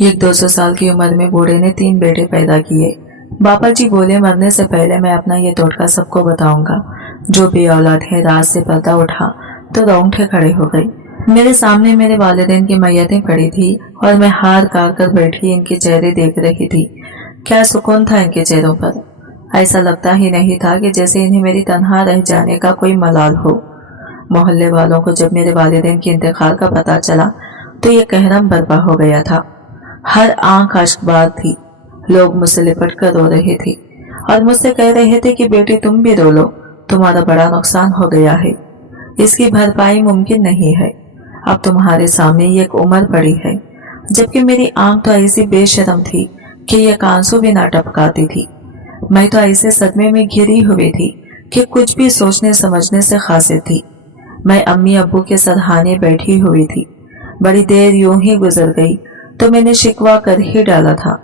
एक 200 साल की उम्र में बूढ़े ने 3 बेटे पैदा किए। बाबा जी बोले, मरने से पहले मैं अपना ये टोटका सबको बताऊंगा। जो भी औलाद है, रात से पर्दा उठा तो रोंगटे खड़े हो गए। मेरे सामने मेरे वालिदैन की मैयतें पड़ी थी और मैं हार काट कर बैठी इनके चेहरे देख रही थी। क्या सुकून था इनके चेहरों पर। ऐसा लगता ही नहीं था कि जैसे इन्हें मेरी तन्हा रह जाने का कोई मलाल हो। मोहल्ले वालों को जब मेरे वालिदैन के इंतकाल का पता चला तो ये कहरम बर्पा हो गया था। हर आंख अश्कबार थी। लोग मुझसे लिपट कर रो रहे थे और मुझसे कह रहे थे कि बेटी तुम भी रो लो, तुम्हारा बड़ा नुकसान हो गया है, इसकी भरपाई मुमकिन नहीं है। अब तुम्हारे सामने ये एक उम्र पड़ी है। जबकि मेरी आंख तो ऐसी बेशरम थी कि ये आंसू भी ना टपकाती थी। मैं तो ऐसे सदमे में घिरी हुई थी कि कुछ भी सोचने समझने से खासिर थी। मैं अम्मी अब्बू के सरहाने बैठी हुई थी। बड़ी देर यूं ही गुजर गई तो मैंने शिकवा कर ही डाला था।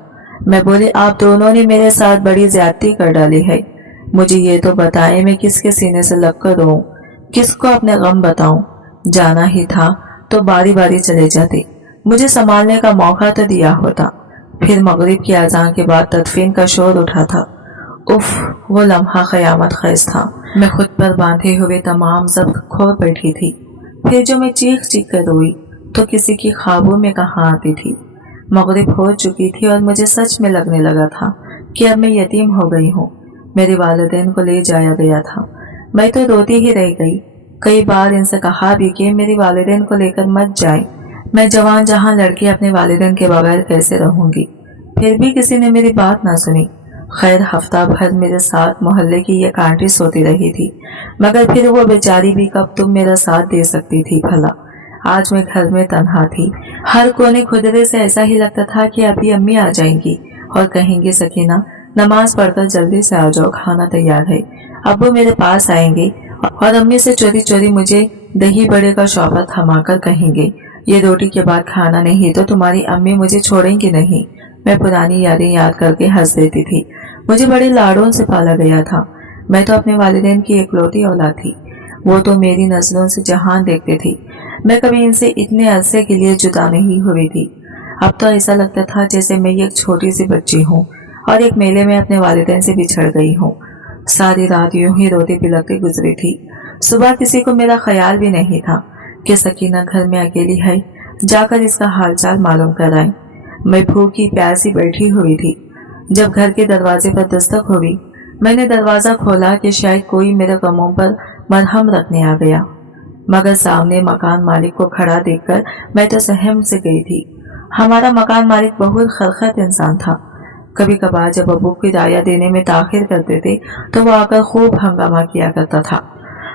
मैं बोली, आप दोनों ने मेरे साथ बड़ी ज्यादती कर डाली है। मुझे ये तो बताएं, मैं किसके सीने से लग कर रोऊं, किसको अपने गम बताऊं। जाना ही था तो बारी बारी चले जाते, मुझे संभालने का मौका तो दिया होता। फिर मगरिब की अजान के बाद तदफीन का शोर उठा था। उफ, वो लम्हा क़यामत ख़ैज़ था। मैं खुद पर बांधे हुए तमाम ज़ब्त खो बैठी थी। फिर जो मैं चीख चीख कर रोई तो किसी की ख्वाबों में कहाँ आती थी। मगरिब हो चुकी थी और मुझे सच में लगने लगा था कि अब मैं यतीम हो गई हूँ। मेरे वालिदैन को ले जाया गया था। मैं तो रोती ही रह गई। कई बार इनसे कहा भी कि मेरी वालिदैन को लेकर मत जाए, मैं जवान जहाँ लड़की अपने वालिदैन के बगैर कैसे रहूंगी। फिर भी किसी ने मेरी बात ना सुनी। खैर, हफ्ता भर मेरे साथ मोहल्ले की ये आंटी सोती रही थी, मगर फिर वो बेचारी भी कब तुम मेरा साथ दे सकती थी भला। आज मैं घर में तन्हा थी। हर कोने खुदरे से ऐसा ही लगता था कि अभी अम्मी आ जाएंगी और कहेंगी, सकीना नमाज पढ़कर जल्दी से आ जाओ, खाना तैयार है। अब्बू मेरे पास आएंगे और अम्मी से चोरी चोरी मुझे दही बड़े का शौबत थमाकर कहेंगे, ये रोटी के बाद खाना नहीं तो तुम्हारी अम्मी मुझे छोड़ेंगी नहीं। मैं पुरानी यादें याद करके हंस देती थी। मुझे बड़े लाड़ों से पाला गया था। मैं तो अपने वालिदैन की इकलौती औलाद थी। वो तो मेरी नजरों से जहान देखते थे। मैं कभी इनसे इतने अरसे के लिए जुदा नहीं हुई थी। अब तो ऐसा लगता था जैसे मैं एक छोटी सी बच्ची हूँ और एक मेले में अपने वालिदैन से बिछड़ गई हूँ। सारी रात यूं ही रोती पिलकती गुजरी थी। सुबह किसी को मेरा ख्याल भी नहीं था कि सकीना घर में अकेली है, जाकर इसका हालचाल मालूम कराएं। मैं भूखी प्यासी बैठी हुई थी। जब घर के दरवाजे पर दस्तक हुई, मैंने दरवाजा खोला कि शायद कोई मेरे गमों पर मरहम रखने आ गया, मगर सामने मकान मालिक को खड़ा देखकर मैं तो सहम से गई थी। हमारा मकान मालिक बहुत खरखत इंसान था। कभी कभार जब अब्बू किराया देने में ताखिर करते थे तो वो आकर खूब हंगामा किया करता था।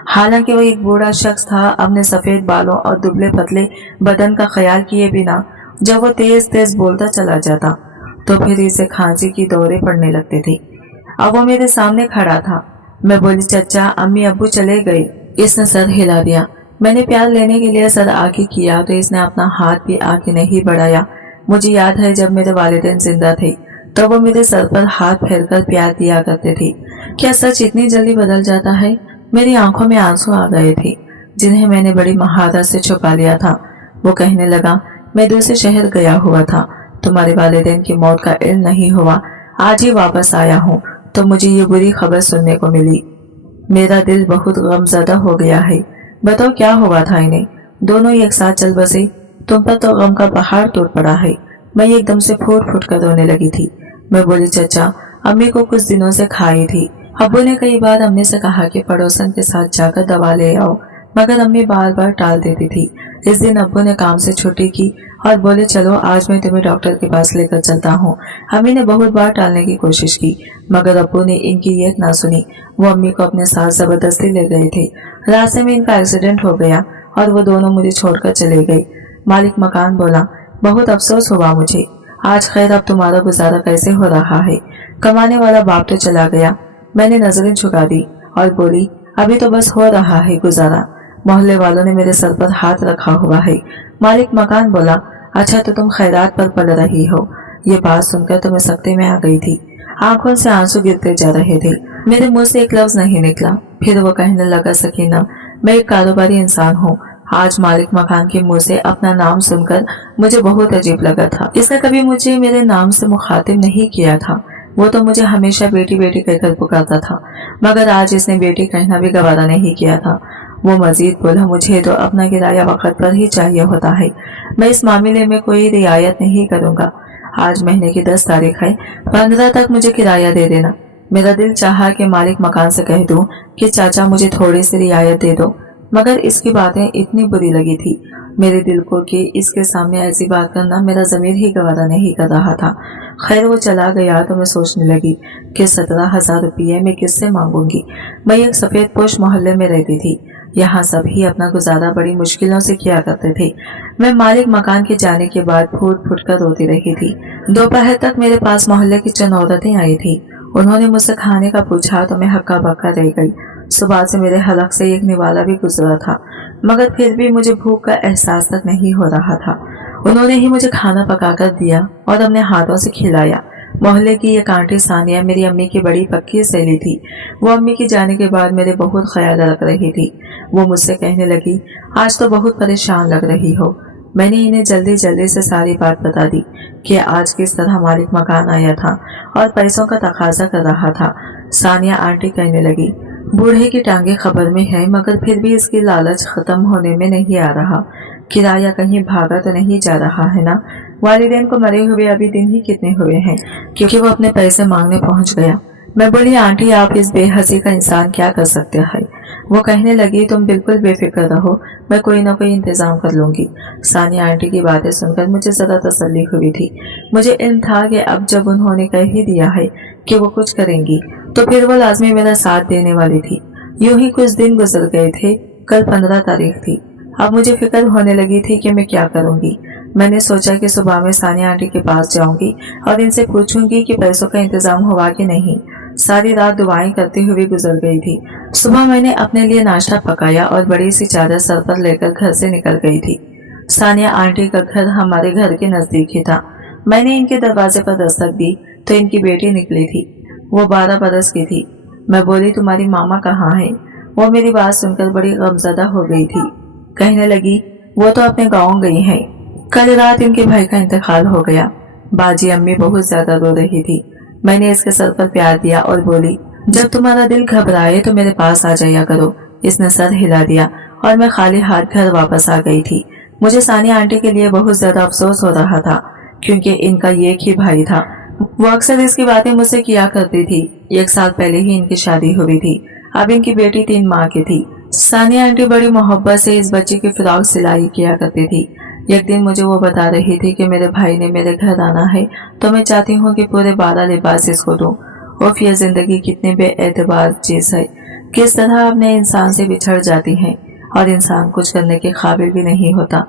हालांकि वो एक बूढ़ा शख्स था। अपने सफेद बालों और दुबले पतले बदन का ख्याल किए बिना जब वो तेज तेज बोलता चला जाता तो फिर इसे खांसी की दौरे पड़ने लगते थे। अब वो मेरे सामने खड़ा था। मैं बोली, चचा अम्मी अब्बू चले गए। इसने सर हिला दिया। मैंने प्यार लेने के लिए सर आगे किया तो इसने अपना हाथ भी आगे नहीं बढ़ाया। मुझे याद है जब मेरे वालिदैन जिंदा थे तो वो मेरे सर पर हाथ फेरकर प्यार दिया करते थे। क्या सच इतनी जल्दी बदल जाता है? मेरी आंखों में आंसू आ गए थे जिन्हें मैंने बड़ी महारत से छुपा लिया था। वो कहने लगा, मैं दूसरे शहर गया हुआ था, तुम्हारे वालिदैन की मौत का इल्म नहीं हुआ, आज ही वापस आया हूँ तो मुझे ये बुरी खबर सुनने को मिली। मेरा दिल बहुत गमज़दा हो गया है। बताओ क्या हुआ था इन्हें? दोनों एक साथ चल बसे। तुम पर तो गम का पहाड़ टूट पड़ा है। मैं एकदम से फूट फूट कर रोने लगी थी। मैं बोली, चचा अम्मी को कुछ दिनों से खाई थी। अब्बू ने कई बार अम्मी से कहा कि पड़ोसन के साथ जाकर दवा ले आओ, मगर अम्मी बार बार टाल देती थी। इस दिन अब्बू ने काम से छुट्टी की और बोले, चलो आज मैं तुम्हें डॉक्टर के पास लेकर चलता हूँ। अम्मी ने बहुत बार टालने की कोशिश की मगर अब्बू ने इनकी एक ना सुनी। वो अम्मी को अपने साथ जबरदस्ती ले गए थे। रास्ते में इनका एक्सीडेंट हो गया और वो दोनों मुझे छोड़कर चले गए। मालिक मकान बोला, बहुत अफसोस हुआ मुझे। आज खैर अब तुम्हारा गुजारा कैसे हो रहा है? कमाने वाला बाप तो चला गया। मैंने नजरें झुका दी और बोली, अभी तो बस हो रहा है गुजारा। मोहल्ले वालों ने मेरे सर पर हाथ रखा हुआ है। मालिक मकान बोला, अच्छा तो तुम खैरात पर पड़ रही हो। ये बात सुनकर तो मैं सख्ते में आ गई थी। आंखों से आंसू गिरते जा रहे थे। मेरे मुंह से एक लफ्ज नहीं निकला। फिर वो कहने लगा, सकीना मैं एक कारोबारी इंसान हूँ, आज मालिक मकान के मुंह से अपना नाम सुनकर मुझे बहुत अजीब लगा था। इसने कभी मुझे मेरे नाम से मुखातिब नहीं किया था। वो तो मुझे हमेशा बेटी बेटी कहकर पुकारता था, मगर आज इसने बेटी कहना भी गवारा नहीं किया था। वो मजीद बोला, मुझे तो अपना किराया वक्त पर ही चाहिए होता है, मैं इस मामले में कोई रियायत नहीं करूंगा। आज महीने की 10 तारीख है, 15 तक मुझे किराया दे देना। मेरा दिल चाहा कि मालिक मकान से कह दूं कि चाचा मुझे थोड़ी सी रियायत दे दो, मगर इसकी बातें इतनी बुरी लगी थी मेरे दिल को कि इसके सामने ऐसी बात करना मेरा ज़मीर ही गवारा नहीं कर रहा था। खैर वो चला गया तो मैं सोचने लगी कि 17,000 रुपये मैं किससे मांगूंगी। मैं एक सफ़ेद पोश मोहल्ले में रहती थी। यहाँ सभी अपना गुजारा बड़ी मुश्किलों से किया करते थे। मैं मालिक मकान के जाने के बाद फूट फूट कर रोती रही थी। दोपहर तक मेरे पास मोहल्ले की चंद औरतें आई थी। उन्होंने मुझसे खाने का पूछा तो मैं हक्का बक्का रह गई। सुबह से मेरे हलक से एक निवाला भी गुजरा था, मगर फिर भी मुझे भूख का एहसास तक नहीं हो रहा था। उन्होंने ही मुझे खाना पकाकर दिया और अपने हाथों से खिलाया। मोहल्ले की एक आंटी सानिया मेरी अम्मी की बड़ी पक्की सहेली थी। वो अम्मी के जाने के बाद मेरे बहुत ख्याल रख रही थी। वो मुझसे कहने लगी, आज तो बहुत परेशान लग रही हो। मैंने इन्हें जल्दी जल्दी से सारी बात बता दी कि आज किस तरह मालिक मकान आया था और पैसों का तकाजा कर रहा था। सानिया आंटी कहने लगी, बूढ़े की टांगे खबर में है, मगर फिर भी इसकी लालच खत्म होने में नहीं आ रहा। किराया कहीं भागा तो नहीं जा रहा है ना? वालिदैन को मरे हुए अभी दिन ही कितने हुए हैं क्योंकि वो अपने पैसे मांगने पहुंच गया। मैं बोली, आंटी आप इस बेहसी का इंसान क्या कर सकते हैं? वो कहने लगी, तुम बिल्कुल बेफिक्र रहो, मैं कोई ना कोई इंतजाम कर लूंगी। सानिया आंटी की बातें सुनकर मुझे जरा तसल्ली हुई थी। मुझे इल्म था कि अब जब उन्होंने कह ही दिया है कि वो कुछ करेंगी तो फिर वो लाजमी मेरा साथ देने वाली थी। यूं ही कुछ दिन गुजर गए थे। कल 15 तारीख थी। अब मुझे फिक्र होने लगी थी कि मैं क्या करूंगी। मैंने सोचा कि सुबह में सानिया आंटी के पास जाऊंगी और इनसे पूछूंगी कि पैसों का इंतजाम हुआ कि नहीं। सारी रात दुआएं करते हुए गुजर गई थी। सुबह मैंने अपने लिए नाश्ता पकाया और बड़ी सी चादर सर पर लेकर घर से निकल गई थी। सानिया आंटी का घर हमारे घर के नजदीक ही था। मैंने इनके दरवाजे पर दस्तक दी तो इनकी बेटी निकली थी। वो 12 बरस की थी। मैं बोली, तुम्हारी मामा कहाँ है? वो मेरी बात सुनकर बड़ी गमजदा हो गई थी। कहने लगी, वो तो अपने गाँव गई है। कल रात इनके भाई का इंतकाल हो गया। बाजी अम्मी बहुत ज्यादा रो रही थी। मैंने इसके सर पर प्यार दिया और बोली, जब तुम्हारा दिल घबराए तो मेरे पास आ जाया करो। इसने सर हिला दिया और मैं खाली हाथ घर वापस आ गई थी। मुझे सानिया आंटी के लिए बहुत ज्यादा अफसोस हो रहा था क्योंकि इनका एक ही भाई था। वो अक्सर इसकी बातें मुझसे किया करती थी। 1 साल पहले ही इनकी शादी हुई थी। अब इनकी बेटी 3 माह की थी। सानिया आंटी बड़ी मोहब्बत से इस बच्चे की फ्रॉक सिलाई किया करती थी। एक दिन मुझे वो बता रही थी कि मेरे भाई ने मेरे घर आना है तो मैं चाहती हूँ कि पूरे 12 लिबास इसको दूं। उफ, ये जिंदगी कितनी बेएतबार चीज है। किस तरह अपने इंसान से बिछड़ जाती है और इंसान कुछ करने के काबिल भी नहीं होता।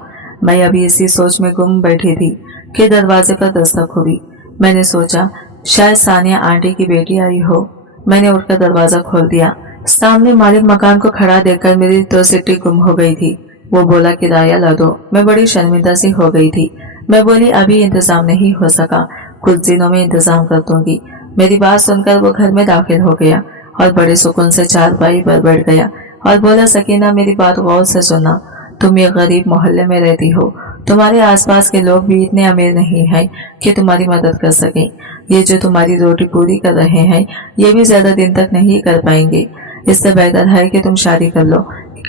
मैं अभी इसी सोच में गुम बैठी थी कि दरवाजे पर दस्तक हुई। मैंने सोचा शायद सानिया आंटी की बेटी आई हो। मैंने उठकर दरवाजा खोल दिया। सामने मालिक मकान को खड़ा देखकर मेरी तो सिट्टी गुम हो गई थी। वो बोला, किराया ला दो। मैं बड़ी शर्मिंदा सी हो गई थी। मैं बोली, अभी इंतजाम नहीं हो सका, कुछ दिनों में इंतजाम कर दूंगी। मेरी बात सुनकर वो घर में दाखिल हो गया और बड़े सुकून से चारपाई पर बैठ गया और बोला, सकीना मेरी बात गौर से सुनना। तुम एक गरीब मोहल्ले में रहती हो। तुम्हारे आसपास के लोग भी इतने अमीर नहीं हैं कि तुम्हारी मदद कर सकें। ये जो तुम्हारी रोटी पूरी कर रहे हैं ये भी ज्यादा दिन तक नहीं कर पाएंगे। इससे बेहतर है कि तुम शादी कर लो।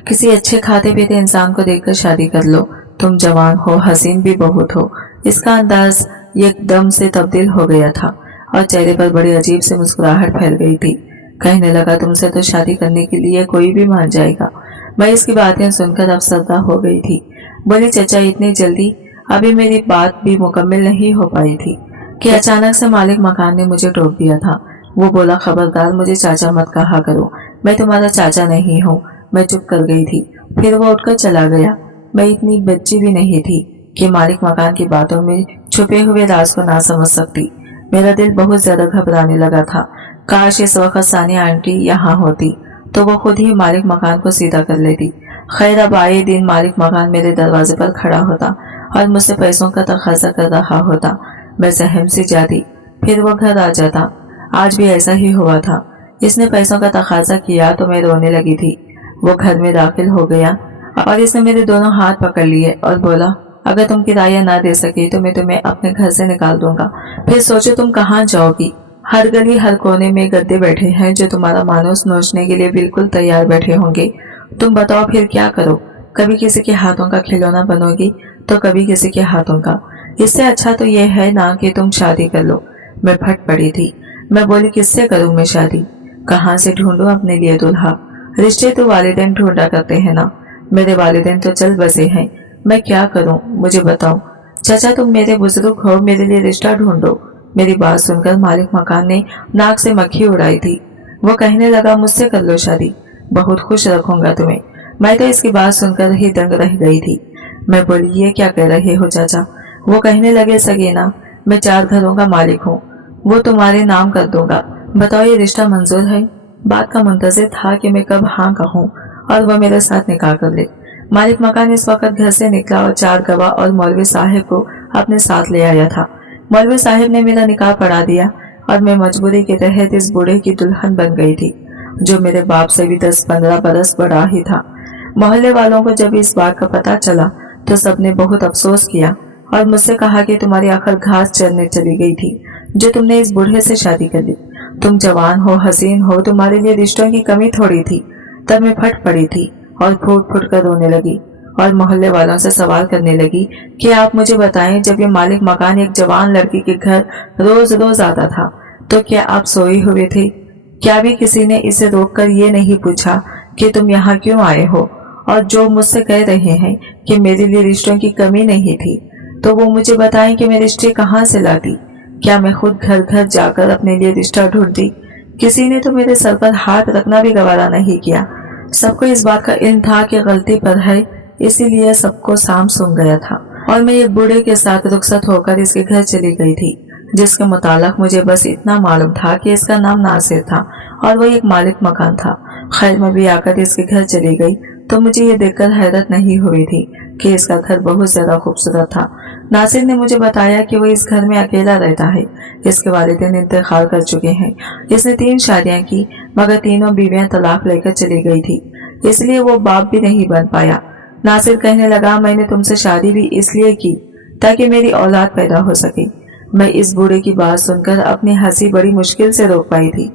किसी अच्छे खाते पीते इंसान को देखकर शादी कर लो। तुम जवान हो, हसीन भी बहुत हो। इसका अंदाज एकदम से तब्दील हो गया था और चेहरे पर बड़ी अजीब से मुस्कुराहट फैल गई थी। कहने लगा, तुमसे तो शादी करने के लिए कोई भी मान जाएगा। मैं इसकी बातें सुनकर अफसरदा हो गई थी। बोली, चचा इतनी जल्दी? अभी मेरी बात भी मुकम्मल नहीं हो पाई थी कि अचानक से मालिक मकान ने मुझे टोक दिया था। वो बोला, खबरदार मुझे चाचा मत कहा करो, मैं तुम्हारा चाचा नहीं हूँ। मैं चुप कर गई थी। फिर वो उठकर चला गया। मैं इतनी बच्ची भी नहीं थी कि मालिक मकान की बातों में छुपे हुए राज को ना समझ सकती। मेरा दिल बहुत ज्यादा घबराने लगा था। काश इस वक्त सानिया आंटी यहाँ होती तो वो खुद ही मालिक मकान को सीधा कर लेती। खैर अब आए दिन मालिक मकान मेरे दरवाजे पर खड़ा होता और मुझसे पैसों का तकाजा कर रहा होता। मैं सहम सी जाती, फिर वो घर आ जाता। आज भी ऐसा ही हुआ था। इसने पैसों का तकाजा किया तो मैं रोने लगी थी। वो घर में दाखिल हो गया और इसने मेरे दोनों हाथ पकड़ लिए और बोला, अगर तुम किराया ना दे सके तो मैं तुम्हें अपने घर से निकाल दूंगा। फिर सोचो तुम कहाँ जाओगी। हर गली हर कोने में गद्दे बैठे हैं जो तुम्हारा मानस नोचने के लिए बिल्कुल तैयार बैठे होंगे। तुम बताओ फिर क्या करो। कभी किसी के हाथों का खिलौना बनोगी तो कभी किसी के हाथों का। इससे अच्छा तो यह है ना कि तुम शादी कर लो। मैं फट पड़ी थी। मैं बोली, किससे करूं मैं शादी? कहाँ से ढूंढूं अपने लिए दूल्हा? रिश्ते तो वालिदैन ढूंढा करते हैं ना। मेरे वालिदैन तो चल बसे हैं। मैं क्या करूं, मुझे बताओ। चाचा तुम मेरे बुजुर्ग हो, मेरे लिए रिश्ता ढूंढो। मेरी बात सुनकर मालिक मकान ने नाक से मक्खी उड़ाई थी। वो कहने लगा, मुझसे कर लो शादी, बहुत खुश रखूंगा तुम्हें। मैं तो इसकी बात सुनकर ही दंग रह गई थी। मैं बोली, ये क्या कह रहे हो चाचा? वो कहने लगे, सगीना मैं 4 घरों का मालिक हूँ, वो तुम्हारे नाम कर दूंगा। बताओ ये रिश्ता मंजूर है? बात का मुंतजिर था कि मैं कब हाँ कहूँ और वह मेरे साथ निकाह कर ले। मालिक मकान इस वक्त घर से निकला और 4 गवाह और मौलवी साहब को अपने साथ ले आया था। मौलवी साहब ने मेरा निकाह पढ़ा दिया और मैं मजबूरी के तहत इस बूढ़े की दुल्हन बन गई थी, जो मेरे बाप से भी 10-15 बरस बड़ा ही था। मोहल्ले वालों को जब इस बात का पता चला तो सबने बहुत अफसोस किया और मुझसे कहा कि तुम्हारी अकल घास चरने चली गई थी जो तुमने इस बूढ़े से शादी कर ली। तुम जवान हो, हसीन हो, तुम्हारे लिए रिश्तों की कमी थोड़ी थी। तब मैं फट पड़ी थी और फूट फूट कर रोने लगी और मोहल्ले वालों से सवाल करने लगी कि आप मुझे बताएं, जब ये मालिक मकान एक जवान लड़की के घर रोज रोज आता था तो क्या आप सोए हुए थे? क्या भी किसी ने इसे रोककर ये नहीं पूछा कि तुम यहाँ क्यों आए हो? और जो मुझसे कह रहे हैं कि मेरे लिए रिश्तों की कमी नहीं थी, तो वो मुझे बताएं कि मैं रिश्ते कहाँ से लाती? क्या मैं खुद घर घर जाकर अपने लिए रिश्ता ढूंढती? किसी ने तो मेरे सर पर हाथ रखना भी गवारा नहीं किया। सबको इस बात का इल्म था कि गलती पर है, इसीलिए सबको साम सुन गया था और मैं एक बूढ़े के साथ रुखसत होकर इसके घर चली गई थी, जिसके मुतालिक मुझे बस इतना मालूम था कि इसका नाम नासिर था और वो एक मालिक मकान था। खैर मैं भी आकर इसके घर चली गई तो मुझे ये देखकर हैरत नहीं हुई थी कि इसका घर बहुत ज्यादा खूबसूरत था। नासिर ने मुझे बताया कि वो इस घर में अकेला रहता है। इसके वालिदैन इंतकाल कर चुके हैं। इसने 3 शादियां की मगर तीनों बीवियां तलाक लेकर चली गई थी, इसलिए वो बाप भी नहीं बन पाया। नासिर कहने लगा, मैंने तुमसे शादी भी इसलिए की ताकि मेरी औलाद पैदा हो सके। मैं इस बूढ़े की बात सुनकर अपनी हंसी बड़ी मुश्किल से रोक पाई थी।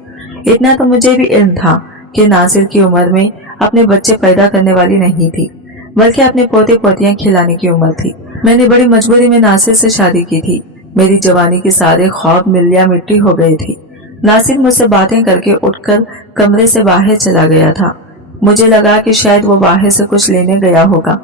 इतना तो मुझे भी इल्म था कि नासिर की उम्र में अपने बच्चे पैदा करने वाली नहीं थी, बल्कि अपने पोते पोतियां खिलाने की उम्र थी। मैंने बड़ी मजबूरी में नासिर से शादी की थी। मेरी जवानी के सारे ख्वाब मिलिया मिट्टी हो गए थे। नासिर मुझसे बातें करके उठकर कमरे से बाहर चला गया था। मुझे लगा कि शायद वो बाहर से कुछ लेने गया होगा,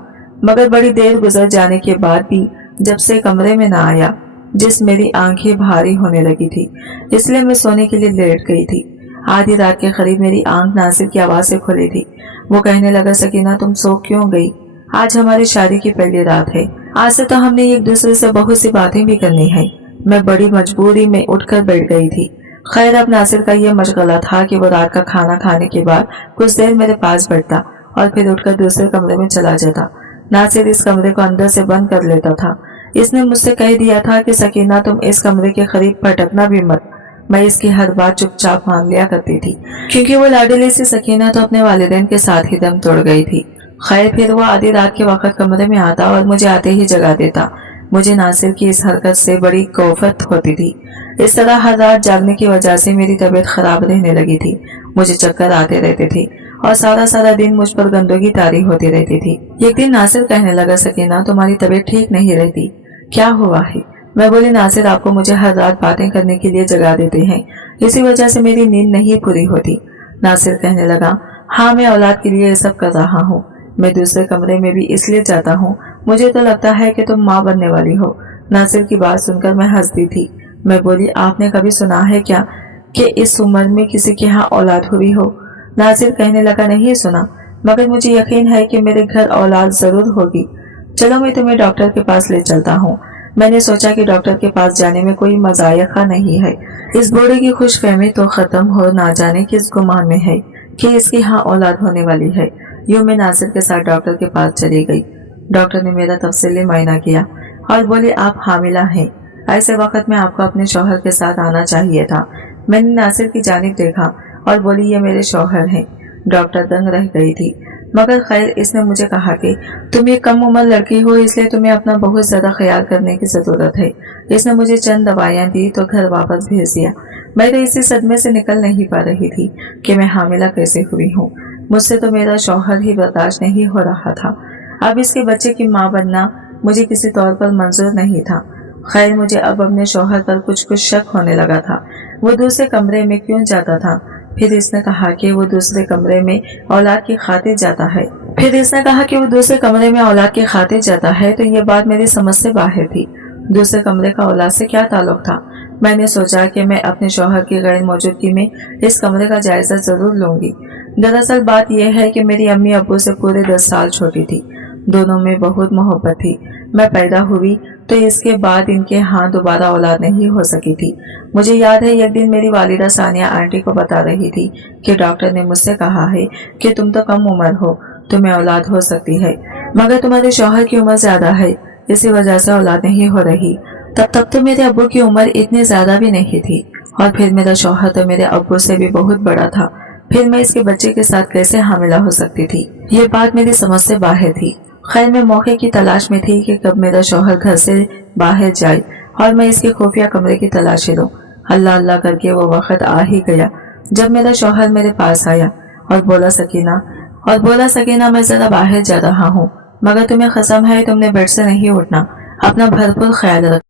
मगर बड़ी देर गुजर जाने के बाद भी जब से कमरे में न आया, जिस मेरी आंखें भारी होने लगी थी, इसलिए मैं सोने के लिए लेट गई थी। आधी रात के करीब मेरी आंख नासिर की आवाज से खुली थी। वो कहने लगा, सकीना तुम सो क्यों गई? आज हमारी शादी की पहली रात है। आज से तो हमने एक दूसरे से बहुत सी बातें भी करनी है। मैं बड़ी मजबूरी में उठकर बैठ गई थी। खैर अब नासिर का यह मशगला था कि वो रात का खाना खाने के बाद कुछ देर मेरे पास बैठता और फिर उठकर दूसरे कमरे में चला जाता। नासिर इस कमरे को अंदर से बंद कर लेता था। इसने मुझसे कह दिया था कि सकीना तुम इस कमरे के करीब भटकना भी मत। मैं इसकी हर बात चुपचाप मान लिया करती थी, क्योंकि वो लाडली सी सकीना तो अपने वालिदैन के साथ ही दम तोड़ गई थी। खैर फिर वो आधी रात के वक्त कमरे में आता और मुझे आते ही जगा देता। मुझे नासिर की इस हरकत से बड़ी कोफत होती थी। इस तरह हर रात जागने की वजह से मेरी तबीयत खराब रहने लगी थी। मुझे चक्कर आते रहते थे और सारा सारा दिन मुझ पर गंदगी तारी होती रहती थी। एक दिन नासिर कहने लगा, सकीना तुम्हारी तबीयत ठीक नहीं रहती, क्या हुआ है? मैं बोली, नासिर आपको मुझे हर रात बातें करने के लिए जगा देते हैं, इसी वजह से मेरी नींद नहीं पूरी होती। नासिर कहने लगा, हाँ मैं औलाद के लिए ये सब कर रहा हूँ। मैं दूसरे कमरे में भी इसलिए जाता हूँ, मुझे तो लगता है कि तुम माँ बनने वाली हो। नासिर की बात सुनकर मैं हंसती थी। मैं बोली, आपने कभी सुना है क्या कि इस उम्र में किसी के यहाँ औलाद हुई हो? नासिर कहने लगा, नहीं सुना, मगर मुझे यकीन है कि मेरे घर औलाद जरूर होगी। चलो मैं तुम्हें डॉक्टर के पास ले चलता हूँ। मैंने सोचा कि डॉक्टर के पास जाने में कोई मजायका नहीं है। इस बूढ़े की खुशफहमी तो खत्म हो ना जाने किस गुमान में है कि इसकी यहाँ औलाद होने वाली है। यूं मैं नासिर के साथ डॉक्टर के पास चली गई। डॉक्टर ने मेरा तफसीली मायना किया और बोले, आप हामिला हैं, ऐसे वक्त में आपको अपने शौहर के साथ आना चाहिए था। मैंने नासिर की जानिब देखा और बोली, ये मेरे शौहर हैं। डॉक्टर दंग रह गई थी। मगर खैर इसने मुझे कहा कि तुम एक कम उम्र लड़की हो, इसलिए तुम्हें अपना बहुत ज्यादा ख्याल करने की जरूरत है। इसने मुझे चंद दवाइयाँ दी तो घर वापस भेज दिया। मैं तो इसी सदमे से निकल नहीं पा रही थी कि मैं हामिला कैसे हुई हूँ। मुझसे तो मेरा शौहर ही बर्दाश्त नहीं हो रहा था। अब इसके बच्चे की माँ बनना मुझे किसी तौर पर मंजूर नहीं था। खैर मुझे अब अपने शौहर पर कुछ शक होने लगा था। वो दूसरे कमरे में क्यों जाता था? फिर इसने कहा कि वो दूसरे कमरे में औलाद की खातिर जाता है। तो ये बात मेरी समझ से बाहर थी। दूसरे कमरे का औलाद से क्या ताल्लुक था? मैंने सोचा कि मैं अपने शौहर की गैर मौजूदगी में इस कमरे का जायजा जरूर लूंगी। दरअसल बात यह है कि मेरी अम्मी अब्बू से पूरे 10 साल छोटी थी। दोनों में बहुत मोहब्बत थी। मैं पैदा हुई तो इसके बाद इनके यहाँ दोबारा औलाद नहीं हो सकी थी। मुझे याद है एक दिन मेरी वालिदा सानिया आंटी को बता रही थी कि डॉक्टर ने मुझसे कहा है कि तुम तो कम उम्र हो, तुम्हें औलाद हो सकती है, मगर तुम्हारे शौहर की उम्र ज्यादा है, इसी वजह से औलाद नहीं हो रही। तब तो मेरे अब्बू की उम्र इतनी ज्यादा भी नहीं थी, और फिर मेरा शौहर तो मेरे अब्बू से भी बहुत बड़ा था। फिर मैं इसके बच्चे के साथ कैसे हामिला हो सकती थी? ये बात मेरी समझ से बाहर थी। खैर मैं मौके की तलाश में थी कि कब मेरा शौहर घर से बाहर जाए और मैं इसके खुफिया कमरे की तलाशी लूं। अल्लाह अल्लाह करके वो वक्त आ ही गया जब मेरा शौहर मेरे पास आया और बोला सकीना मैं जरा बाहर जा रहा हूँ, मगर तुम्हें कसम है तुमने बेड से नहीं उठना, अपना भरपूर ख्याल रख।